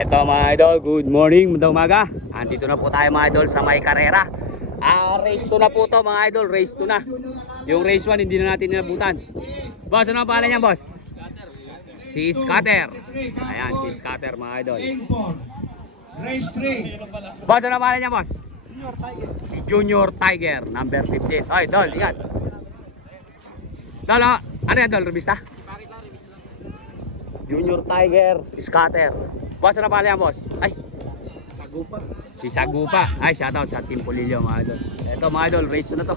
Ito mga idol, good morning, magandang umaga. Andito na po tayo mga idol sa may karera. Race 2 na po to mga idol, race 2 na. Yung race 1 hindi na natin nabutan. Boss, ano ang pangalan niya boss? Si Scatter. Ayan, si Scatter mga idol. Race 3. Boss, ano ang pangalan niya boss? Si Junior Tiger, number 15. Ay, Dol, ingat. Dol, ano yan Dol, revista? Junior Tiger, Scatter. Boss, ano pala yan, boss? Ay, Sagupa. si Sagupa. Ay, shoutout sa Team Polillo, mga idol. Ito, mga idol, race na to.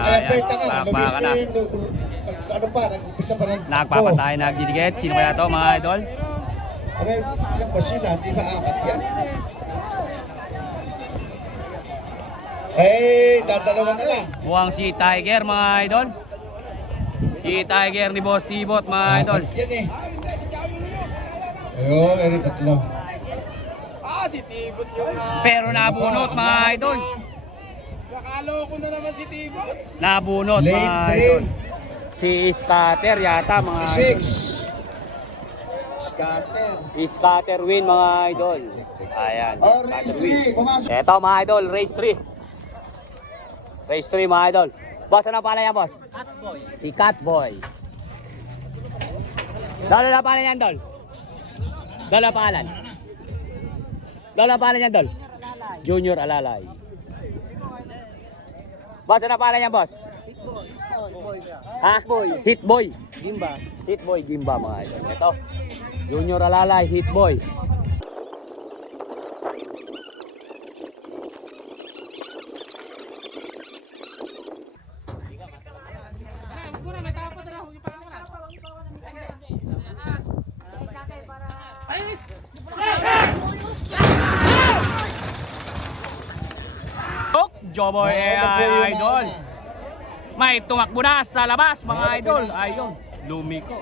Ayan, Bakbaka na. Ano pa, nag-umpisa pa ng Nagpapatay, nagdidikit. Sino kaya to, mga idol? Abay, ilang ba sila? Di ba apat yan? Eh, dadalawa na lang. Mukhang si Tiger, mga idol. Si Tiger ni Boss Tibot, mga idol. Apat yan eh. Ayun, eri tatlo. Pero nabunot, mga idol. Nakaloko na naman si Tibot. Nabunot, mga Lane idol. Si Scatter yata, mga idol. 6. Scatter. Scatter win, mga idol. Ayan, Oh, Scatter race win. 3. Pumasok. Eto, mga idol, race 3. Race 3, mga idol. Boss, ano pala yan, boss? Catboy. Si Catboy. Dol, ano pala yan, Dol? Dol, ano pangalan? Dol, ano pangalan yan, Dol? Junior Alalay. Boss, ano pangalan yan, boss? Ha? Hitboy. Gimba. Hitboy, Gimba, mga idol. Ito, Junior Alalay, Hitboy. Joboy idol. May tumakbo na sa labas mga idol. Ayun, lumiko.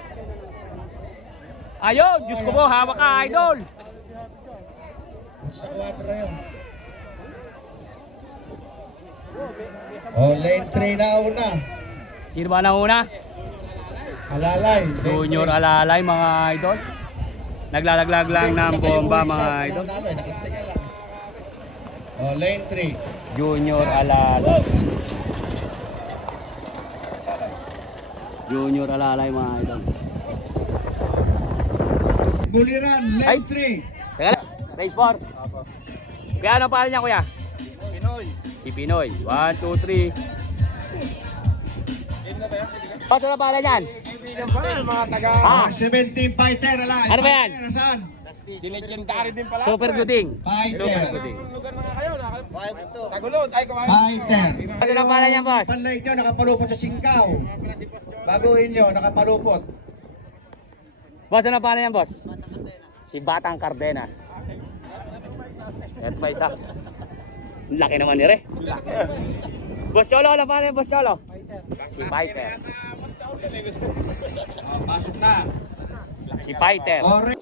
Ayun, Diyos ko po, hawak ka idol. Sa kwadra yun. Oh, lane 3 na una. Sino ba nauna? Alalay. lane Junior 3. Alalay mga idol. Naglalaglag lang ng bomba mga idol. Oh, lane 3. Junior Alalay. Junior Alalay mga idol. Buliran, Ay. lane 3. Teka lang, race 4. Kaya ano pangalan niya kuya? Pinoy. Si Pinoy. 1, 2, 3. Boss, ano pangalan niyan? Kaibigan pa mga taga. Ah, 17 fighter, alay. Ano ba yan? Fighter, Nasaan? Legendary din pala. Super Gooding. Fighter. Super Gooding. Lugar na nga kayo. Tagulod. Ay, kumain. Fighter. Boss, ano pangalan niyan, boss? Panlight nyo, nakapalupot sa singkaw. Baguhin nyo, nakapalupot. Boss, ano pangalan niyan, boss? Si Batang Cardenas. Ito pa isa. Laki naman ni Re. Boss Cholo, ano pangalan niyan, boss Cholo? Si Fighter. Oh, pasok na. Si Fighter. Ore.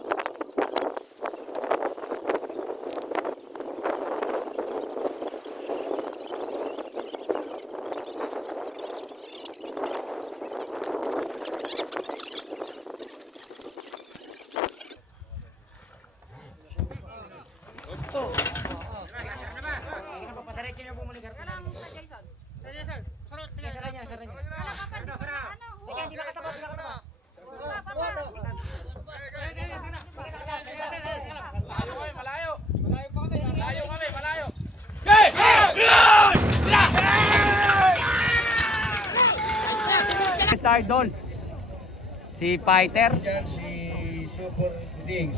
Ano? Hindi makatapos. idol. Si Fighter. Diyan si Super Buding.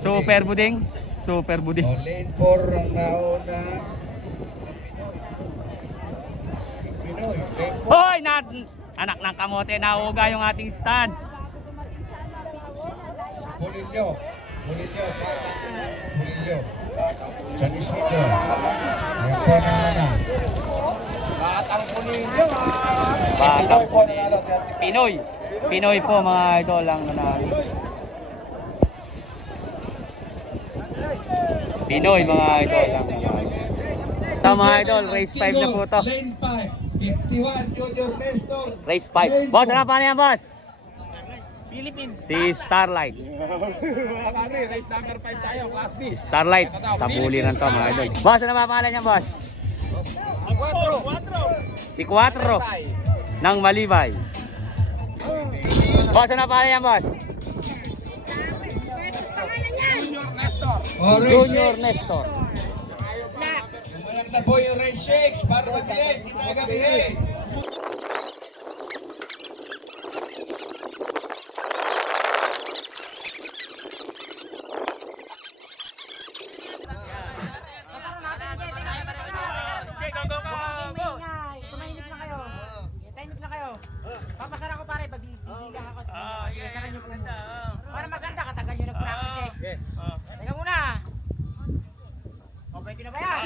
Super Buding. Super Buding. O, lane 4 ang nauna. Pinoy. Lane 4. Hoy! Anak ng kamote, nahuga yung ating stand. Pulilyo. Bata. Pulilyo. San Isidro. Ayan po na. Batang Pulilyo. Batang po nanalo. Pinoy. Pinoy po mga idol ang nanalo. Pinoy mga idol ang nanalo. Ito mga idol, race 5 na po to. Lane 5. 51 Junior Nestor. Race 5. Boss, ano pa yan, boss? Philippines. Si Starlight. Mga kami, race number 5 tayo, class D. Starlight. Sa buli ng to mga idol. Boss, ano pa pangalan niya, boss? 4. Si Quattro ng Malibay. Boss, ano pa pangalan niya, boss? O, race Junior 6. Nestor. Umayak na po yung race 6 para mabilis. Di tayo gabihin. Tumahimik lang kayo. Tahimik lang kayo. Papasara ko pare, babibigyan ako. Sige, sara niyo po. Para maganda, katagal nyo nag-practice eh. Teka muna. O, pwede na ba yan?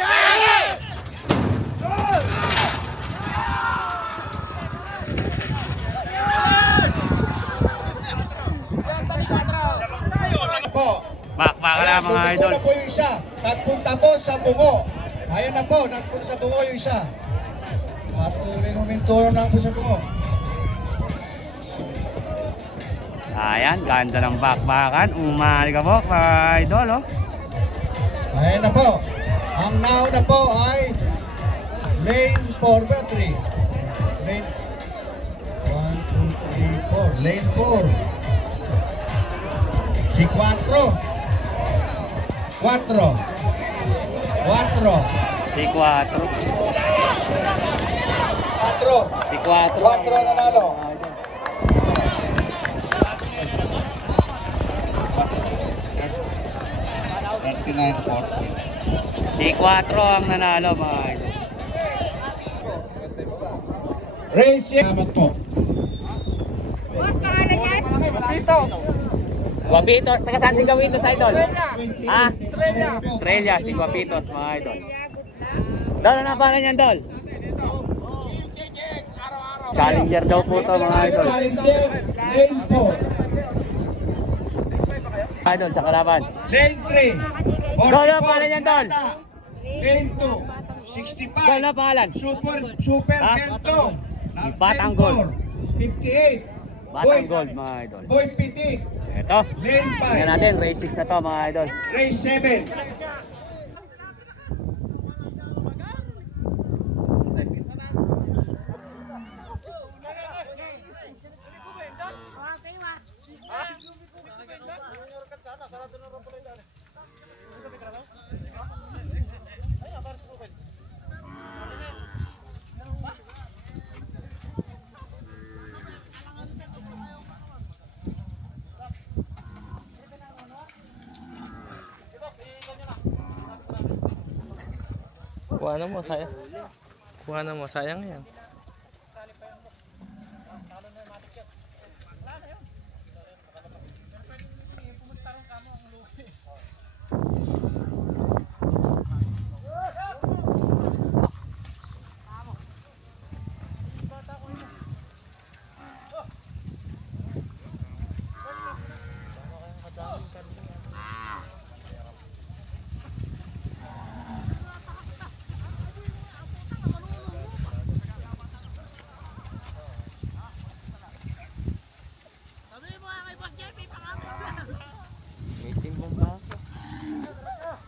Po. Bakbaka na mga Ayan, idol. na po yung isa. Nagpunta po sa bungo. Ayan na po, nagpunta sa bungo yung isa. At minuminturo na po sa bungo. Ayan, ganda ng bakbakan. Umali ka po mga idol. Oh. Ayan na po. Ang nauna po ay lane 4 ba 3? Lane 1, 2, 3, 4. Lane 4. Si 4. 4. 4. Si Quattro. 4. Si Quattro. 4 nanalo. Si Quattro ang nanalo mga idol. Race salamat po. Boss, pangalan yan? Guapitos, taga saan si Guapitos idol? Ha? Estrella. Australia, si Guapitos mga idol. Dol, ano pa yan Dol? Challenger daw po to mga idol. Challenger, lane 4. Idol sa kalaban. Lane 3. Dol, ano pa yan Dol? Lane 2. 65. Dol, ano pangalan? Super Ah, Bento. si Batanggol. 58. Batang Gold mga idol. Boy Pitik. Ito. Lane Tingnan 5. natin, race 6 na to mga idol. Race 7. Kuha na mo, sayang yan. Meeting mo ba ako?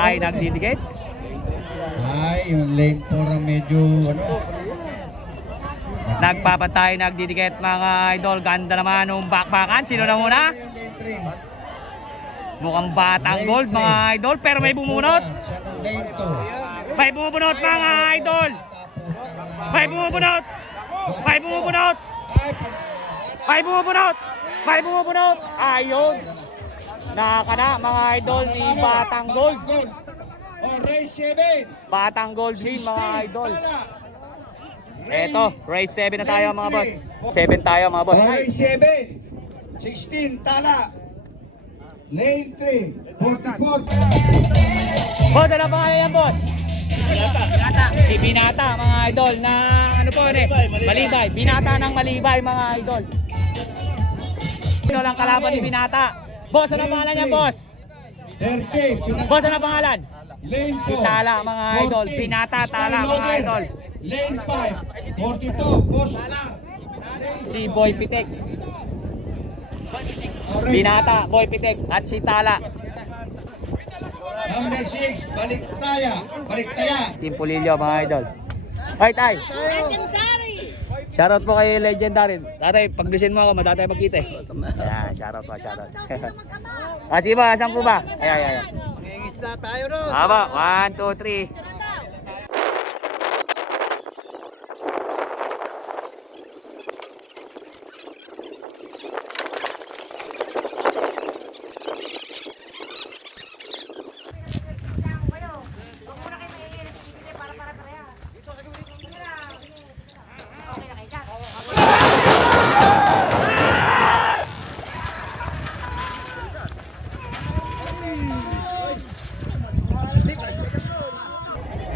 Ay, nagdidikit. Ay, yung lane 4 ang medyo ano. Nagpapatay, nagdidikit mga idol. Ganda naman nung bakbakan. Sino na muna? Yung lane 3. Mukhang batang gold mga idol. Pero may bumunot. Siya ng lane 2. May bumubunot mga idol. May bumubunot. May bumubunot. May bumubunot. May bumubunot. Ayun. Nakakana mga idol ni Batang Gold. O, race 7. Batang Gold din mga idol. Tala. Eto, race 7 na tayo mga boss. 7 tayo mga boss. O, race 7. 16, Tala. Lane 3, 44. Boss, ano pangalan yan boss? Binata. Si Binata mga idol na ano po ano Malibay. Binata ng Malibay mga idol. Ito lang kalaban ni Binata. Boss, ano pangalan niya boss? 30, Boss, ano pangalan? Lane 4. Si Tala mga idol. Binata, Tala mga idol. Lane 5, 42, boss. Si Boy Pitek. Binata, Boy Pitek at si Tala. Number 6, Baliktaya. Baliktaya. Team Pulilio mga idol. Ay tay. Legendary! Shoutout po kay Legendary. Tatay, pagdusin mo ako, matatay magkita eh. Ayan, shoutout po, shoutout. Sige ba, saan po ba? Ayan. Mangingisda tayo ro. Aba, 1, 2, 3.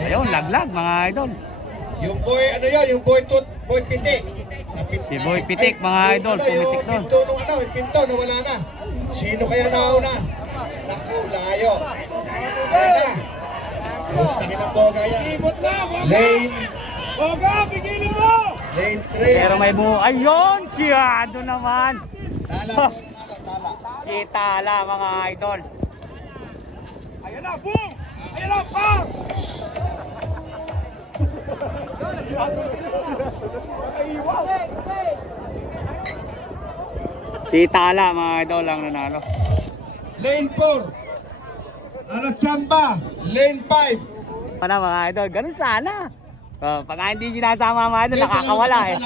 Ayun, laglag mga idol. Yung boy, ano yan? Yung boy boy pitik. Si Boy Pitik mga idol, pumitik Yung doon. pinto nung ano, yung pinto nawala na. Sino kaya nauna? Naku, layo. Kaya na. Puntakin ang boga yan. Lane. Boga, pigilin mo! Lane 3. Pero may ayun, si Ado naman. Tala. Si Tala mga idol. Ayan na, boom! Ayan na, pang! Si Tala mga idol ang nanalo. Lane 4. Alachamba. Lane 5. Ano mga idol, ganun sana. Pag hindi sinasama mga idol, nakakawala eh.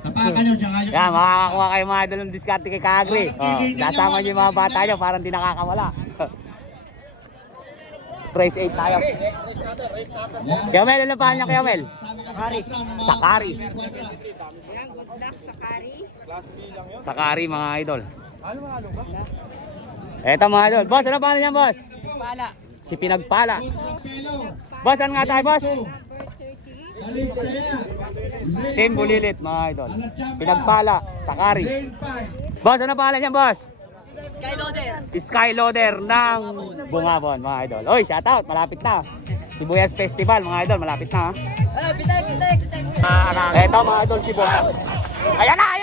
Tapakan nyo, tsaka nyo. Yan, makakakuha kayo mga idol ng diskarte kay Kagri. Sasama nyo yung mga bata nyo, parang di nakakawala. Race 8 tayo. Kiamel, ano pa niya Kiamel? Sakari. Sakari mga idol. Eto mga idol. Boss, ano pa niya boss? Pala. Si Pinagpala. Boss, ano nga tayo boss? Team Bulilit mga idol. Pinagpala, Sakari. Boss, ano pangalan niya boss? Skyloader ng Bungabon mga idol. Oy, shout out, malapit na. Sibuyas Festival mga idol, malapit na. Eto mga idol, si Boss. Ayan na!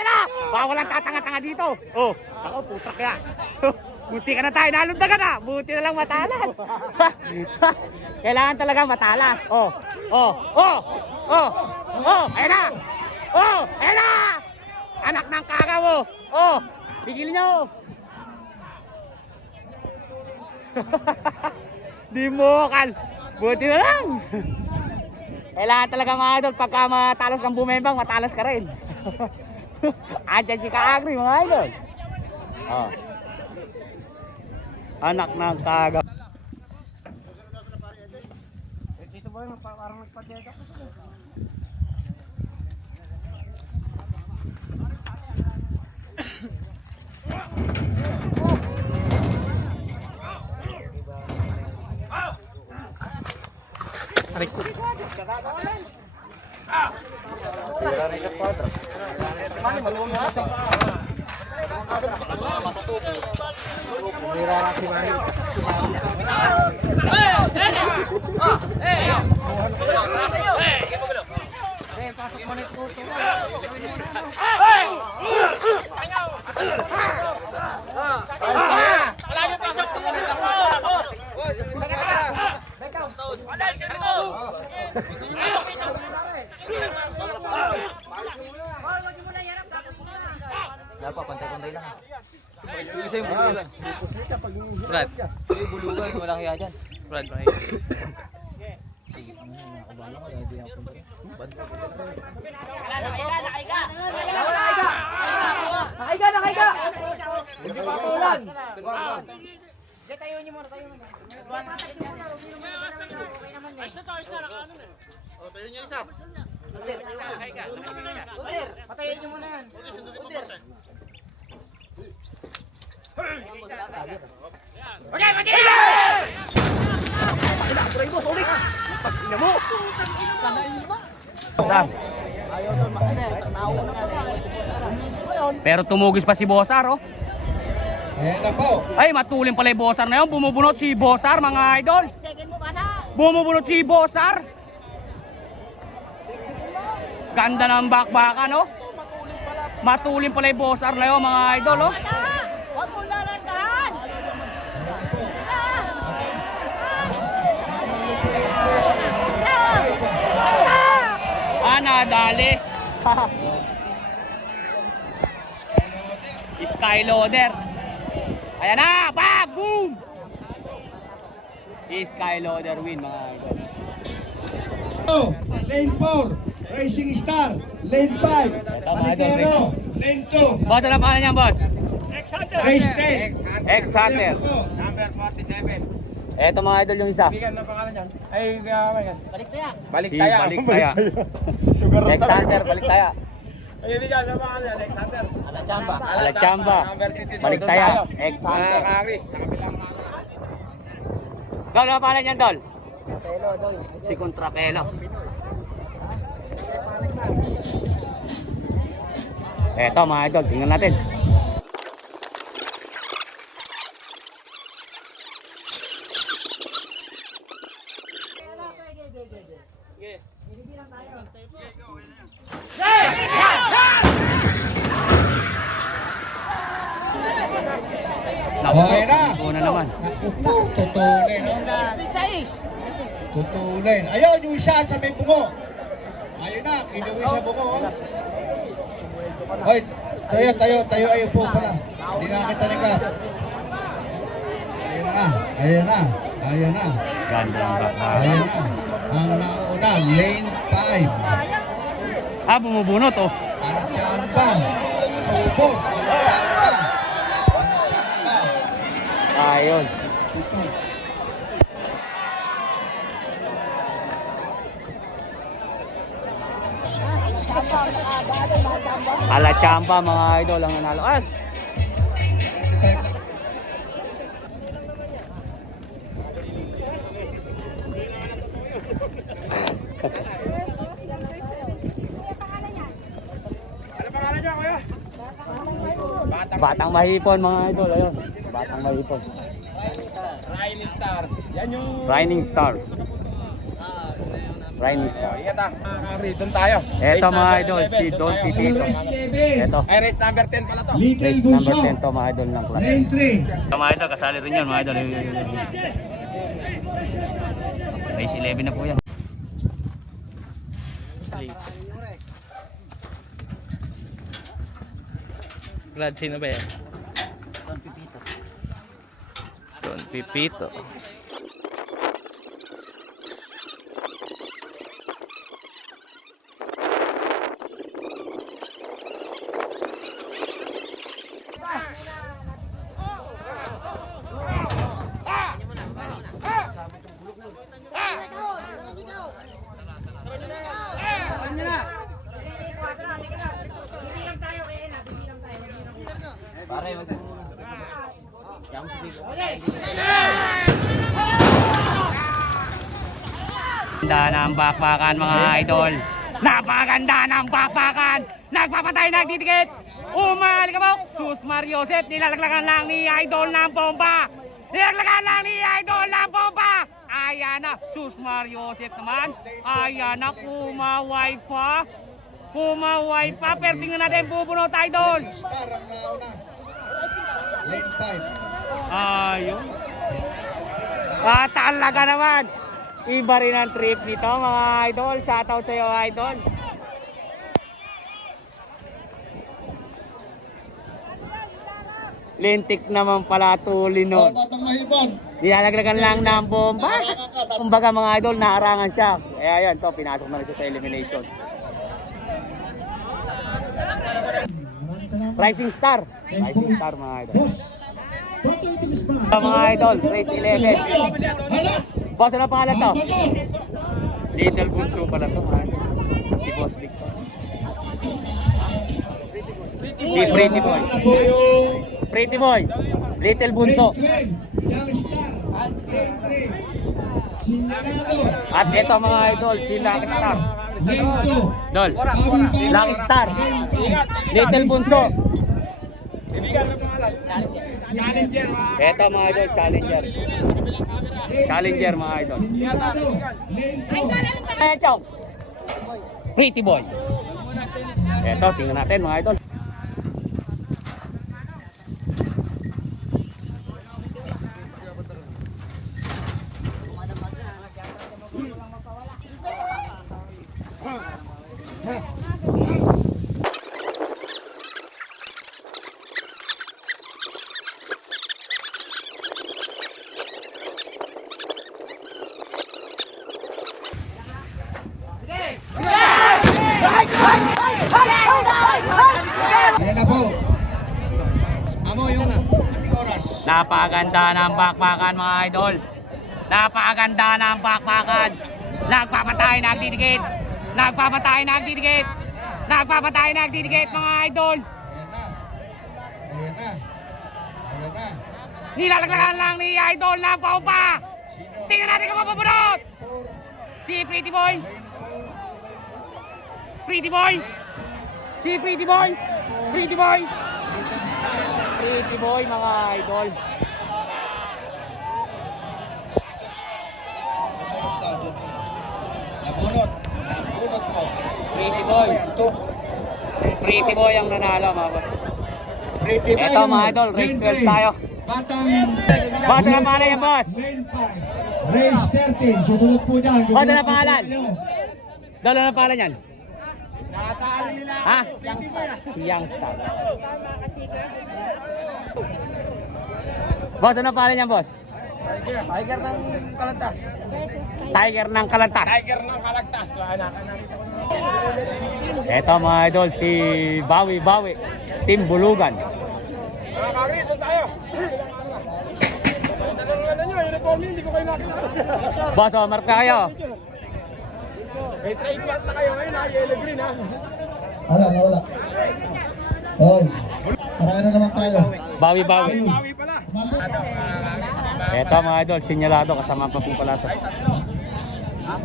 Baka walang tatanga-tanga dito. Oh, ako, putak kaya. Buti ka na tayo, nalundagan na. Buti na lang matalas. Kailangan talaga matalas. Oh, ayan na. Ayan na. Anak ng kaka mo. Pigilin nyo. Di mo kal. Buti na lang. Kailangan talaga mga idol, pagka matalas kang bumembang, matalas ka rin. Andyan si Kaagri mga idol. Anak ng kaga. Dito ba yung parang nagpadeta ko? Aray ko. isa yung bulugan. Brad. Yung bulugan, walang hiya dyan. Brad, makikita. Sige, nakabala ko, hindi ako. Nakaiga! Hindi pa ako ulan. Tayo niyo muna, tayo muna. Okay naman eh. Patayin niyo muna yan. Okay, patayin! Pero tumugis pa si Bosar, oh. Ayan na po. Ay, matulin pala yung Bosar na yun. Bumubunot si Bosar, mga idol. Bumubunot si Bosar. Ganda ng bakbakan, oh. Matulin pala yung Bosar na yun, mga idol, oh. Huwag mo lalantahan! Nadali. Skyloader. Ayan na, bag, boom! Skyloader win, mga idol. Lane 4, Racing Star. Lane 5, mga idol, Paligero. Lane 2, Boss, ano pangalan niyan, boss? Race 10. X-Hunter. Number 47. Eto, mga idol, yung isa. Bigan na pangalan yan. Ay, kaya yan. Balik Si taya. Baliktaya. Sugar roll X-Hunter, Baliktaya. Ay, bigan na pangalan yan. Alexander. Alachamba. Number 52. Baliktaya. Doon tayo. X-Hunter. Kakari. Sa kabilang mga. Dol, ano pangalan niyan, Dol? Si Contrapelo. Eto, mga idol, tingnan natin. Okay na. Una naman. Naku po, tutunin, no? Tutunin. Ayun, yung isa sa may bungo. Ayun na, kinuwi sa bungo, oh. Hoy, tayo, ayun po pala. Hindi na kita nagka. Ayun na. Ganda ng bakbakan. Ayun na. Ang nauna, lane 5. Bumubunot, oh. Alachamba. Ubos, Alachamba. Ayun. Ito. Alachamba, mga idol, ang nanalo. Ay! Ano pangalan niya, kuya? Batang Mahipon, mga idol. Ayun. Batang Mahipon. Rising Star. Yan yung... Rising Star. Rising Star. Ingat ah. Kakari, doon tayo. Eto, Race mga number idol, 11, si doon Don tayo. Pipito. Race 11. Eto. Ay, race number 10 pala to. Little Race number Bunso. 10 to, mga idol ng class. Lane 3. Mga idol, kasali rin yun, mga idol. Race 11 na po yan. Glad, sino ba yan? Don Pipito. Pare, Ganda ng bakbakan, mga idol. Napakaganda ng bakbakan. Nagpapatay, nagtitikit. Umalikabok. Sus Mariosep, nilalaglagan lang ni idol ng bomba. Nilalaglagan lang ni idol ng bomba. Ayan na, Sus Mariosep naman. Ayan na, kumaway pa. Kumaway pa. Pero tingnan natin, bubunot idol. Star ang nauna. Lane 5. Ayun. Talaga naman. Iba rin ang trip nito, mga idol. Shoutout sa iyo, idol. Lintik naman pala tuli nun. Batang mahibon. Nilalaglagan lang ng bomba. Kumbaga mga idol, naarangan siya. Kaya yan, to, pinasok na rin siya sa elimination. Rising Star. Rising Star mga idol. Mga idol, race 11. Boss, ano pangalan to? Little Bunso pala to mga idol. Si Boss Victor. Si Pretty Boy. Na po yung Pretty Boy. Little Bunso. Race 12. Young Star. Sinyalado. At ito mga idol, si Lucky Star. Lane 2. Dol. Lucky Star. Little Bunso. Ito mga idol, Challenger. Challenger mga idol. Sinyalado. Lane 4. Ayan, Chong. Pretty Boy. Ito, tingnan natin mga idol. Ayan na po. Amo yung ating oras. Napakaganda ng bakbakan mga idol. Napakaganda ng bakbakan. Nagpapatay, nagdidikit. Nagpapatay, nagdidikit. Nagpapatay, nagdidikit mga idol. Ayan na. Ayan na. Nilalaglagan lang ni idol ng paupa. Sino? Tingnan natin kung mapapunot. 4. Si Pretty Boy. Lane Pretty Boy. Si Pretty Boy. Pretty Boy. 4. Pretty Boy mga idol. Donos daw, donos. Nabunot. Nabunot ko. Pretty Boy. Ayan to. Pretty Boy ang nanalo mga boss. Pretty Boy. Eto, mga idol, race Lane 12 3. tayo. Batang. Boss, ano pangalan yan, boss? Lane 5. Race 13. Susunod po dyan. Boss, ano pangalan? Dolo na pala niyan. Ha? Si Youngstar. Boss, ano pala niyan, boss? Tiger ng Kalantas. Tiger ng Kalantas. Tiger ng Kalantas. Eto mga idol, si Bawi Bawi. Team Bulugan. Doon tayo. Ano nyo, uniform hindi ko kayo nakita. Boss, Omar ka kayo. May trademark na kayo ngayon, yellow green ha. Wala. Hoy. Marami na naman tayo. Bawi Bawi. Bawi pala. Eto mga idol, sinyalado. Kasama pa po pala ito.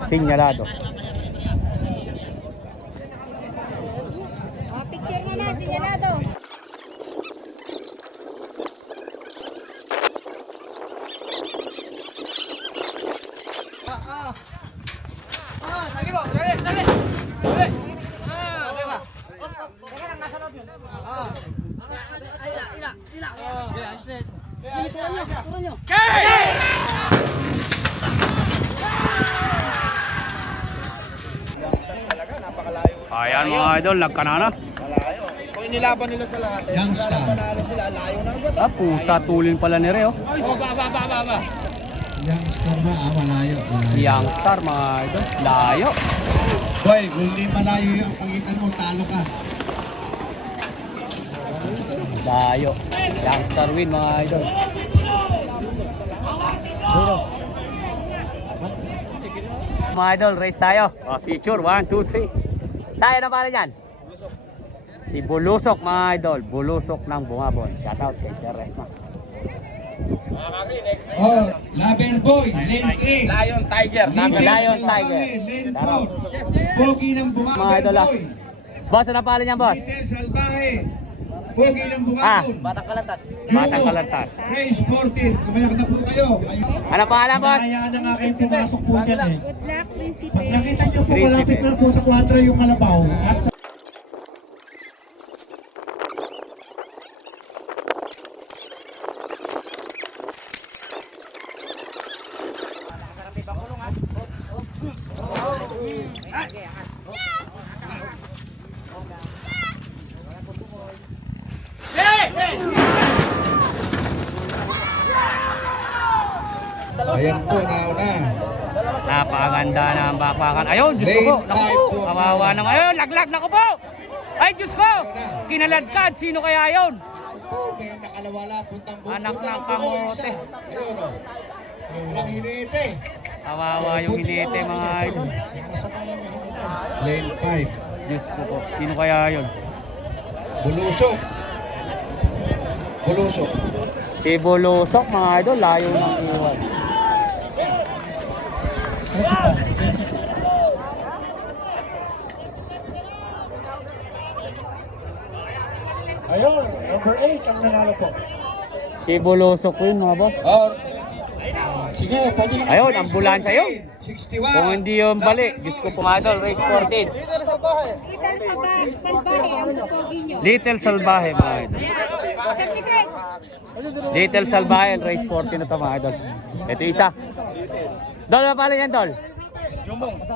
Sinyalado. Picture mo na, sinyalado. Sige po, sige. Teka lang, nasa loob yun. Ayan mga idol, nagkanana. Malayo. Kung inilaban nila sa lahat, Youngstar. panalo sila, layo na ba? Ah, pusa tulin pala ni Reo. Oh, ba. Youngstar ba? Malayo. Youngstar mga idol. Layo. Hoy, kung di malayo yung pagitan mo, talo ka. Layo. Youngstar win mga idol. Mga idol, race tayo. Oh, picture, 1, 2, 3. Tayo na pala yan. Si Bulusok mga idol. Bulusok ng Bungabon. Shoutout kay Sir Resma. Oh, Lover Boy, Lane 3. Lion Tiger. Lion Tiger. Lane 4. Pogi ng Mga Bungabon idol ah. Boy. Boss, ano pala niyan, boss? Miguel Salvaje. Pogi ng Ah. Bungabon. Batang Kalantas. Batang Kalantas. Race 14. Kumayak na po kayo. Ano pangalan, boss? Kaya na nga kayo pumasok po dyan eh. Good luck, Prinsipe. Pag nakita nyo po, Prinsipe. malapit na po sa 4 yung kalabaw. At sa Ayan po, nauna. Napakaganda ng bakbakan. Ayun, Diyos ko po. Naku po, kawawa na ngayon. Laglag, naku po. Ay, Diyos ko. Kinaladkad. Sino kaya yun? Po, may nakalawala, puntang buong. Anak punta ng po, kamote. isa. Ayun, o. Walang hinete. Kawawa yung hinete, mga idol. Lane 5. Diyos ko po. Sino kaya yun? Bulusok. Bulusok. Si Bulusok, mga idol. Layo ng iwan. Ayun, number 8 ang nanalo po. Si Bulusok yun, mga boss. Or, sige, pwede na. Ayun, ambulansya yun. 61. Kung hindi yung bali, Diyos ko po, mga idol. Race 14. Little salbahe ang pogi nyo. Little Salbahe, mga idol. Certificate. Little Salbahe, race 14 na ito, mga idol. Ito isa. Dol, ano pala yan, Dol?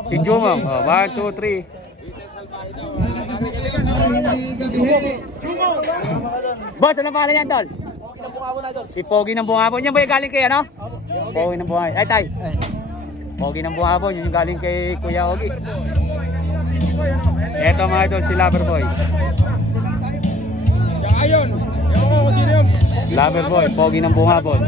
Si Jumong. Oh, 1, 2, 3. Boss, ano pala yan, Dol? Si Pogi ng Bungabon. Yan ba yung galing kay ano? Pogi ng Bungabon. Ay, tay. Pogi ng Bungabon. Yun yung galing kay Kuya Ogi. Eto, mga idol, si Loverboy. Loverboy, Pogi ng Bungabon.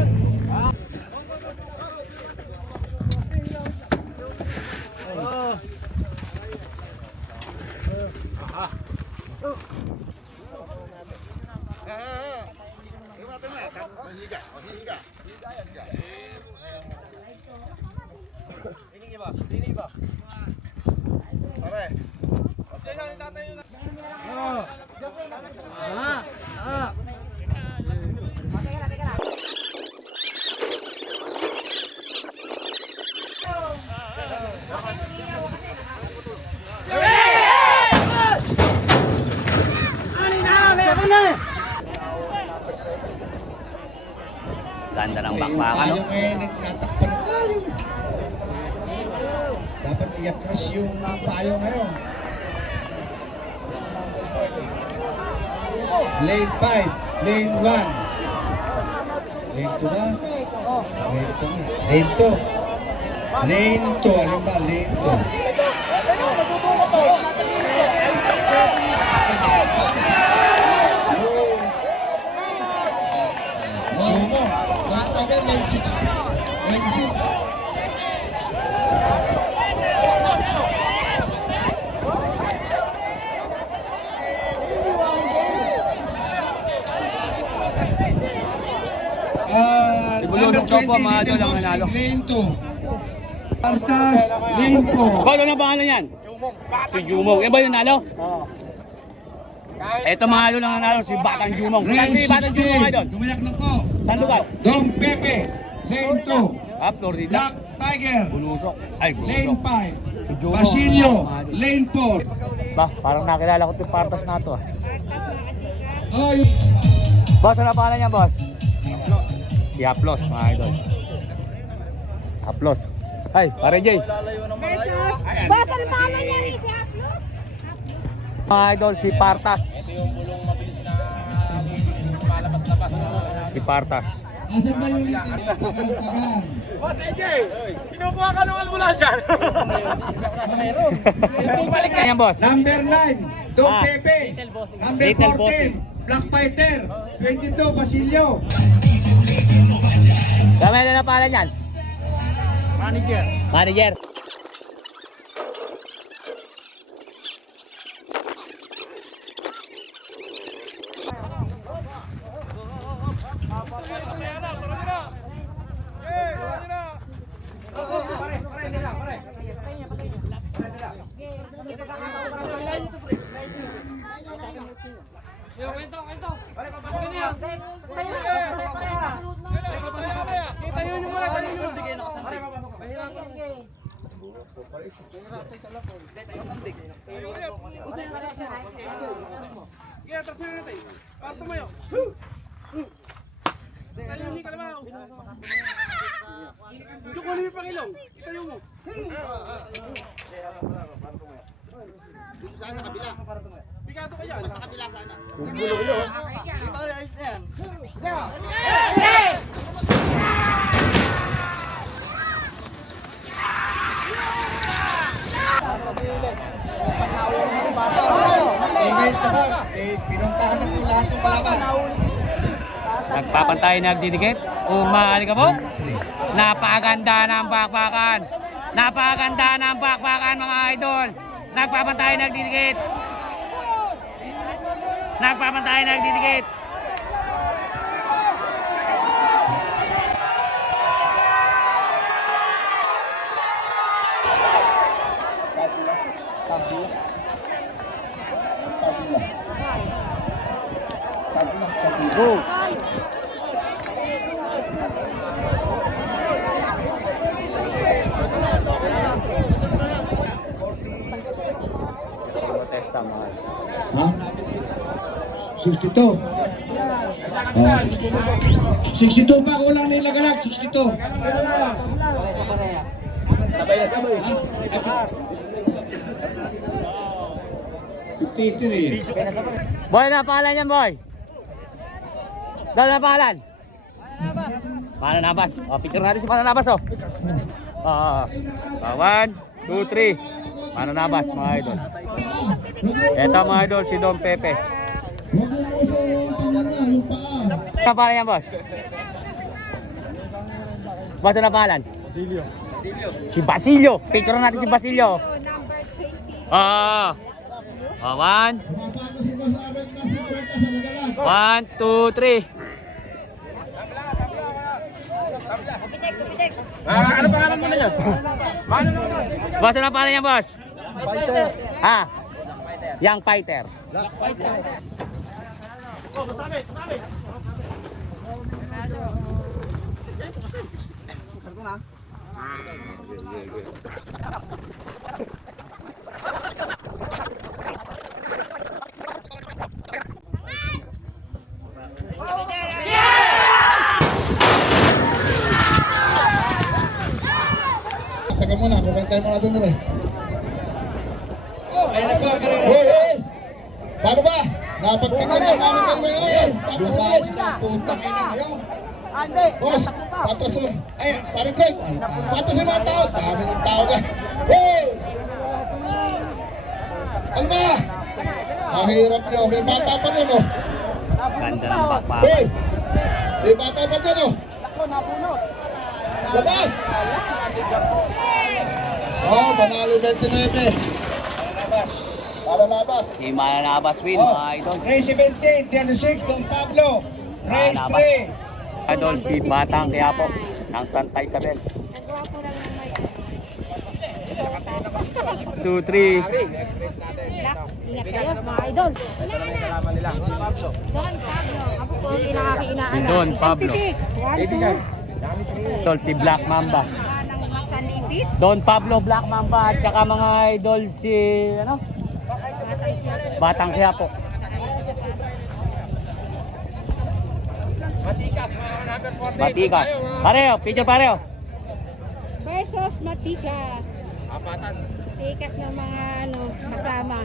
Ganda ng bakbakan, no? Tayo ngayon, natakpan na tayo. Dapat i-atras yung payo ngayon. Lane 5, lane 1. Lane 2 ba? Lane 2 nga. Lane 2. Lane 2, alin ba? Lane 2. Oh, mo. Lane 7, lane 6. Lane 6. Si Bulunok daw po, mga idol, ang nanalo. Lane 2. Partas, lane 4. Boss, ano pangalan yan? Si Jumong. Yan ba yung nanalo? Eto, mga idol, ang nanalo. Si Batang Jumong. Saan Lane si Batang Jumong, idol? 16. Gumayak na po. Saan lugar? Dom Pepe, lane 2. Ah, Florida. Black Tiger, Bulusok. Ay, lane Bulusok. 5. Si Jumong. Basilio, Mga idol. lane 4. Ba, parang nakilala ko itong partas na ito. Oh, yung... Boss, ano pangalan niya, boss? Si Haplos, mga idol. Haplos. Ay, pare Jay. Boss, ano pangalan niya rin? Si Haplos? Mga idol, si Partas. Si Partas. Asan ba yung tagal-tagal? Boss AJ! Kinukuha ka ng ambulansya! Ayan, boss. Number 9, Dom Ah, Pepe. Number Little 14, Black Fighter. 22, Basilio. Dami na pangalan yan? Manager. Manager. tayo nagdidikit. Umali ka po. Lane 3. Napakaganda ng bakbakan. Napakaganda ng bakbakan mga idol. Nagpapantay nagdidikit. Nagpapantay nagdidikit. Go! Protesta mga idol. Ha? 62. Oh, 62 pa, kulang na yung lagalag, 62. Sabay. 53 eh. Boy, na pangalan yan, boy? Dahil na pangalan? Mananabas. O, picture natin si Mananabas, oh. 1, 2, 3. Mananabas, mga idol. Ito, mga idol, si Don Pepe. Ano pangalan yan, boss? Boss, ano pangalan? Basilio. Si Basilio. Picture natin si Basilio. Number 20. 1, 2, 3. Ano pangalan mo na yan? Boss, ano pangalan yan, boss? Ha? Young Fighter. Tagal muna, bubantay mo natin rin. Ayan na po ang karera. Hey! Paano ba? Dapat bigyan mo namin kayo ngayon. Patras mo Lumayas guys. na putang ina ngayon. Boss, patras mo. Ay, parang ko. Patras yung mga tao. Dami ng tao ka. Hey! Ano ba? Mahirap niyo. May bata pa dyan, oh. Ganda ng bakbakan. Hey! May bata pa dyan, oh. Labas! Oh, panalo 29. Para labas. Si Mananabas win, mga idol. Race 17, Diano 6, Don Pablo. Race Mananabas. 3. Idol, si Batang Quiapo ng Santa Isabel. Nagawa ko lang ng may 2, 3. black. Ingat kayo, mga idol. Don Pablo. Ako po yung nakakainaan. Si Don Pablo. 1, 2. Idol, si Black Mamba. Ng masanipit. Don Pablo, Black Mamba, at saka mga idol si, ano? Batang Quiapo. Matikas. Pareho, picture pareho. Versus Matikas. Matikas ng mga ano, kasama.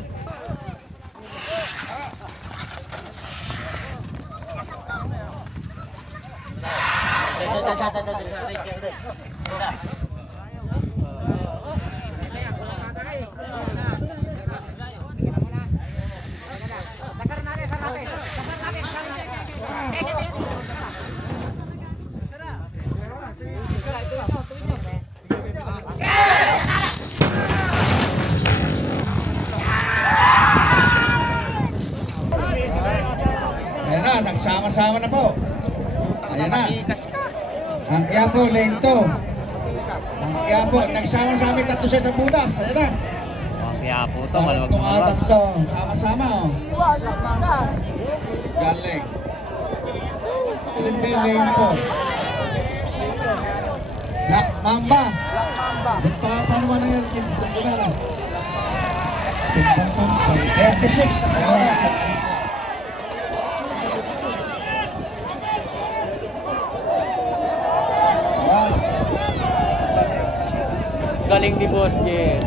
Ayan na, nagsama-sama na po. Ayan na. Ang Quiapo, lane 2. Ang Quiapo, nagsama-sama yung tatlo sa butas. Ayan na. Ang Quiapo to, Parang maluwag itong na maluwag. tatlo, sama-sama. Oh. Galing. Alin ba yung lane 4? Black Mamba. Paano ba na yan? 36. Ayan na. Galing ni Boss Jen.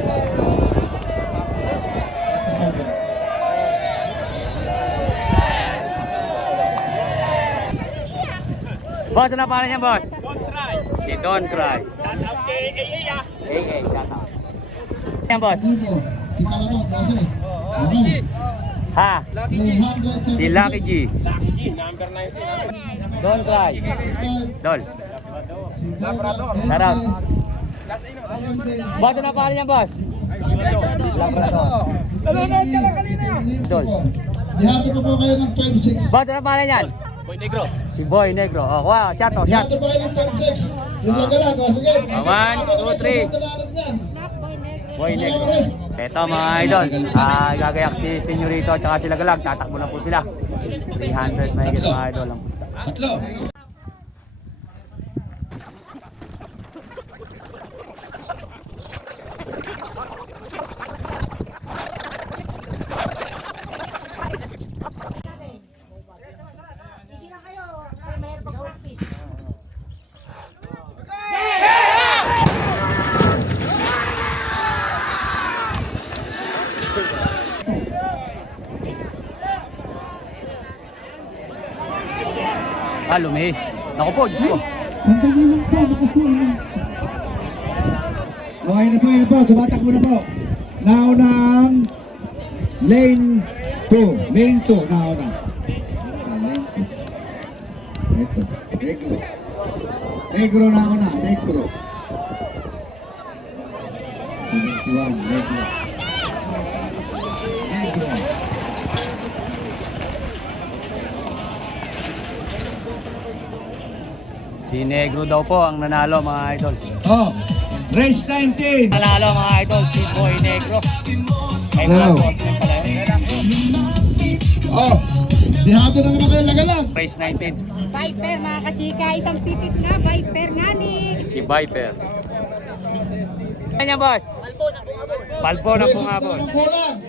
Boss, ano pangalan niya, boss? Don't Cry. Si Don't Cry. Shout out kay AA, shout out. Yan, boss. Ha? Si Lucky G. Don't cry. Dol. Sarap. Boss, ano pangalan niya, boss? Dol. Dihati ko po kayo ng 12-6. Boss, ano pangalan niyan? Boy Negro. Si Boy Negro. Oh, wow, shot oh, shot. Dihati po kayo ng 12-6. Yung lagalag, o sige. 1, 2, 3. Boy Negro. Ito mga idol, gagayak si Senyorito at saka si Lagalag. Tatakbo na po sila. 300 mahigit mga idol ang pusta. Tatlo. Easy lang kayo. Para mayroon pag-practice. Lumihis. Naku po, Diyos ko. Pantay lang po, nakupo lang. Okay na po, tumatakbo na po. Naunang lane 2. Lane 2, nauna. Lane 2. Ito, Negro. Negro nauna, Negro. 71, Negro. Negro. Si Negro daw po ang nanalo mga idol. Oh, race 19. Nanalo mga idol, si Boy Negro. May mga Wow. boss din pala yun. Oh, dihado na naman kayo lagalag. Race 19. Viper mga kachika, isang pipit na, Viper nga ni. Si Viper. Ano yan, boss? Palpo na pungabot. Ng kulang.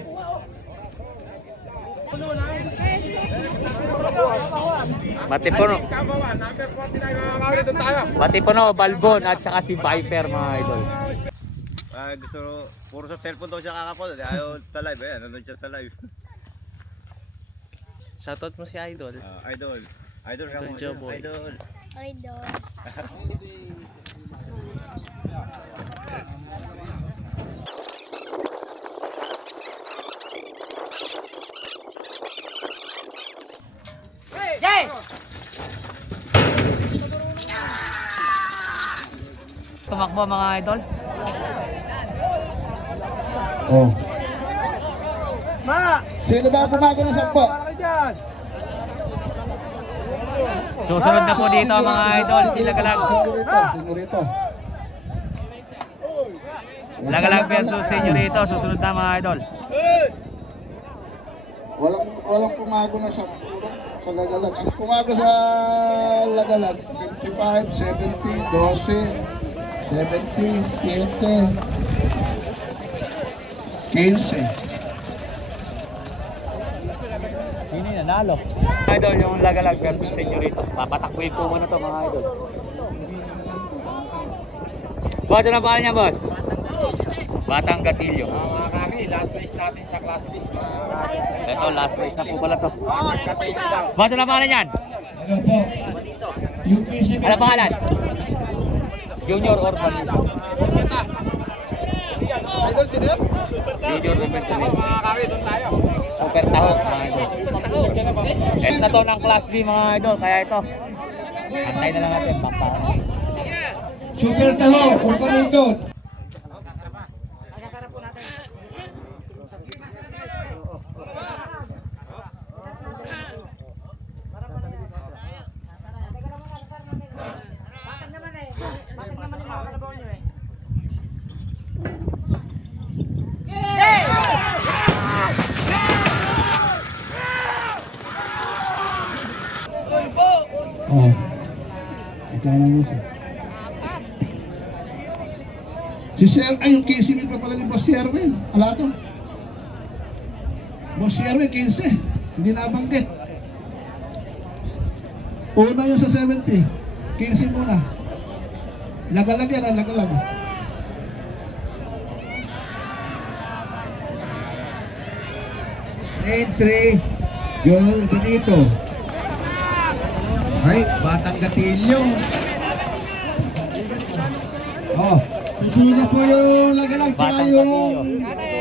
Matipuno. Matipuno, Balbon at saka si Viper mga idol. Gusto puro sa cellphone daw siya kakapol. Ayaw sa live eh. Nanonood siya sa live. Shoutout mo si Idol. Idol. Idol ka mo. Idol. Idol. Yay! Tumakbo mga idol. Oh. Sino ba ang pumago ng 10? Susunod na po dito mga idol, si Lagalag. Senyorito. Lagalag versus Senyorito, susunod na mga idol. Walang pumago na sa lagalag. Ang pumago sa lagalag, 55, 70, 12, 70, 7, 15. Sino yung nanalo? Idol, yung Lagalag versus Senyorito. Papatakbuhin po muna to mga idol. Boss, ano pangalan niya, boss? Batang Gatillo. Mga kami, last race natin sa Class B. Ito, last race na po pala to. Boss, ano pangalan niyan? Ano po? Yung PCB. Ano pangalan? Junior or Vanilla? Idol, sino yun? Junior or Vanilla? Mga kami, doon tayo. Super taho mga idol. Yes na to ng Class B mga idol, kaya ito. Antay na lang natin, pampara. Super taho, urbanito. Pagkasarap po natin. Batag naman eh. Batag naman yung mga kalabaw nyo eh. Oh. Magkano mo siya? Si Sir, ay yung 15,000 pa pala ni Boss Sherwin. Ala to. Boss Sherwin, 15. Hindi nabanggit. Una yun sa 70. 15 muna. Lagalag yan, lagalag. Lane 3, Joel Benito. Ay, Batang Gatillo. Oh, sino po yung lagalag? Tsaka Batang yung Gatillo.